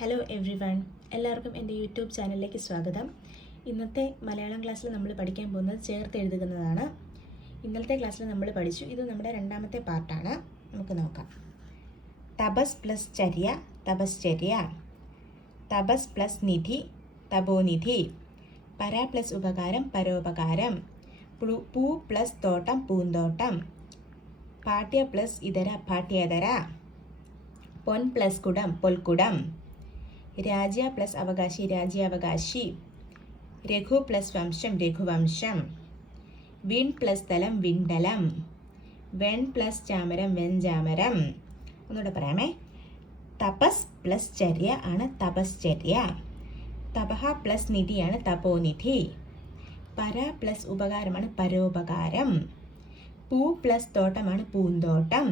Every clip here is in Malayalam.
ഹലോ എവ്രി വൺ, എല്ലാവർക്കും എൻ്റെ യൂട്യൂബ് ചാനലിലേക്ക് സ്വാഗതം. ഇന്നത്തെ മലയാളം ക്ലാസ്സിൽ നമ്മൾ പഠിക്കാൻ പോകുന്നത് ചേർത്ത് എഴുതുന്നതാണ്. ഇന്നലത്തെ ക്ലാസ്സിൽ നമ്മൾ പഠിച്ചു, ഇത് നമ്മുടെ രണ്ടാമത്തെ പാർട്ടാണ്. നമുക്ക് നോക്കാം. തപസ് പ്ലസ് ചര്യ, തപശ്ചര്യ. തപസ് പ്ലസ് നിധി, തപോനിധി. പര പ്ലസ് ഉപകാരം, പരോപകാരം. പൂ പ്ലസ് തോട്ടം, പൂന്തോട്ടം. പാഠ്യ പ്ലസ് ഇതര, പാഠ്യേതര. പൊൻ പ്ലസ് കുടം, പൊൽക്കുടം. രാജ്യ പ്ലസ് അവകാശി, രാജ്യാവകാശി. രഘു പ്ലസ് വംശം, രഘുവംശം. വിൺ പ്ലസ് തലം, വിണ്ടലം. വെൺ പ്ലസ് ചാമരം, വെഞ്ചാമരം. ഒന്നുകൂടെ പറയാമേ. തപസ് പ്ലസ് ചര്യ ആണ് തപശ്ചര്യ. തപഹ പ്ലസ് നിധിയാണ് തപോനിധി. പര പ്ലസ് ഉപകാരമാണ് പരോപകാരം. പൂ പ്ലസ് തോട്ടമാണ് പൂന്തോട്ടം.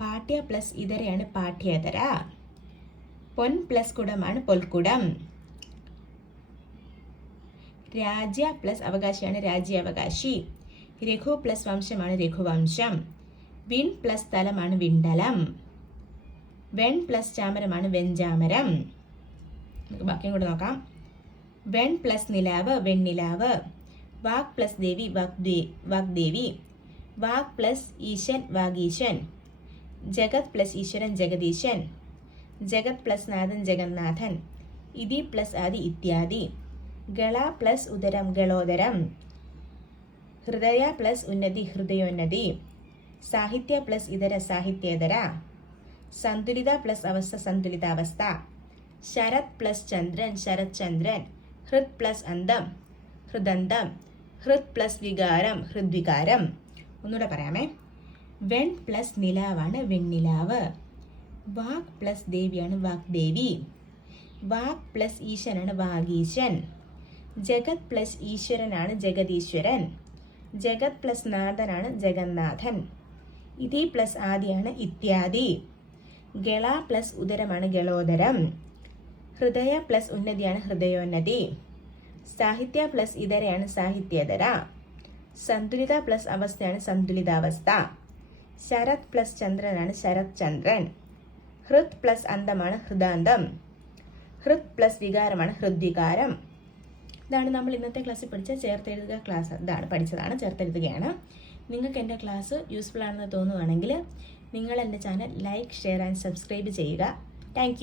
പാഠ്യ പ്ലസ് ഇതരയാണ് പാഠ്യേതര. പൊൻ പ്ലസ് കുടമാണ് പൊൽക്കുടം. രാജ്യ പ്ലസ് അവകാശിയാണ് രാജ്യാവകാശി. രഘു പ്ലസ് വംശമാണ് രഘുവംശം. വിൺ പ്ലസ് തലമാണ് വിണ്ടലം. വെൺ പ്ലസ് ചാമരമാണ് വെഞ്ചാമരം. നമുക്ക് ബാക്കിയും കൂടെ നോക്കാം. വെൺ പ്ലസ് നിലാവ്, വെണ്ണിലാവ്. വാക് പ്ലസ് ദേവി, വാഗ്ദേവി. വാക് പ്ലസ് ഈശൻ, വാഗീശൻ. ജഗത് പ്ലസ് ഈശ്വരൻ, ജഗദീശൻ. ജഗത് പ്ലസ് നാഥൻ, ജഗന്നാഥൻ. ഇതി പ്ലസ് ആദി, ഇത്യാദി. ഗള പ്ലസ് ഉദരം, ഗളോദരം. ഹൃദയ പ്ലസ് ഉന്നതി, ഹൃദയോന്നതി. സാഹിത്യ പ്ലസ് ഇതര, സാഹിത്യേതര. സന്തുലിത പ്ലസ് അവസ്ഥ, സന്തുലിതാവസ്ഥ. ശരത് പ്ലസ് ചന്ദ്രൻ, ശരത് ചന്ദ്രൻ. ഹൃത് പ്ലസ് അന്തം, ഹൃദന്തം. ഹൃത് പ്ലസ് വികാരം, ഹൃദ്വികാരം. ഒന്നുകൂടെ പറയാമേ. വെൺ പ്ലസ് നിലാവാണ് വെണ്ണിലാവ്. വാക് പ്ലസ് ദേവിയാണ് വാഗ്ദേവി. വാക് പ്ലസ് ഈശനാണ് വാഗീശൻ. ജഗത് പ്ലസ് ഈശ്വരനാണ് ജഗദീശ്വരൻ. ജഗത് പ്ലസ് നാഥനാണ് ജഗന്നാഥൻ. ഇതി പ്ലസ് ആദിയാണ് ഇത്യാദി. ഗള പ്ലസ് ഉദരമാണ് ഗളോദരം. ഹൃദയ പ്ലസ് ഉന്നതിയാണ് ഹൃദയോന്നതി. സാഹിത്യ പ്ലസ് ഇതരയാണ് സാഹിത്യേതര. സന്തുലിത പ്ലസ് അവസ്ഥയാണ് സന്തുലിതാവസ്ഥ. ശരത് പ്ലസ് ചന്ദ്രനാണ് ശരത് ചന്ദ്രൻ. ഹൃത് പ്ലസ് അന്തമാണ് ഹൃദാന്തം. ഹൃത് പ്ലസ് വികാരമാണ് ഹൃദ്വികാരം. ഇതാണ് നമ്മൾ ഇന്നത്തെ ക്ലാസ്സിൽ പഠിച്ച ചേർത്തെഴുതുക ക്ലാസ്. ഇതാണ് പഠിച്ചതാണ്, ചേർത്തെഴുതുകയാണ്. നിങ്ങൾക്ക് എൻ്റെ ക്ലാസ് യൂസ്ഫുൾ ആണെന്ന് തോന്നുകയാണെങ്കിൽ നിങ്ങൾ എൻ്റെ channel like, share and subscribe ചെയ്യുക. താങ്ക്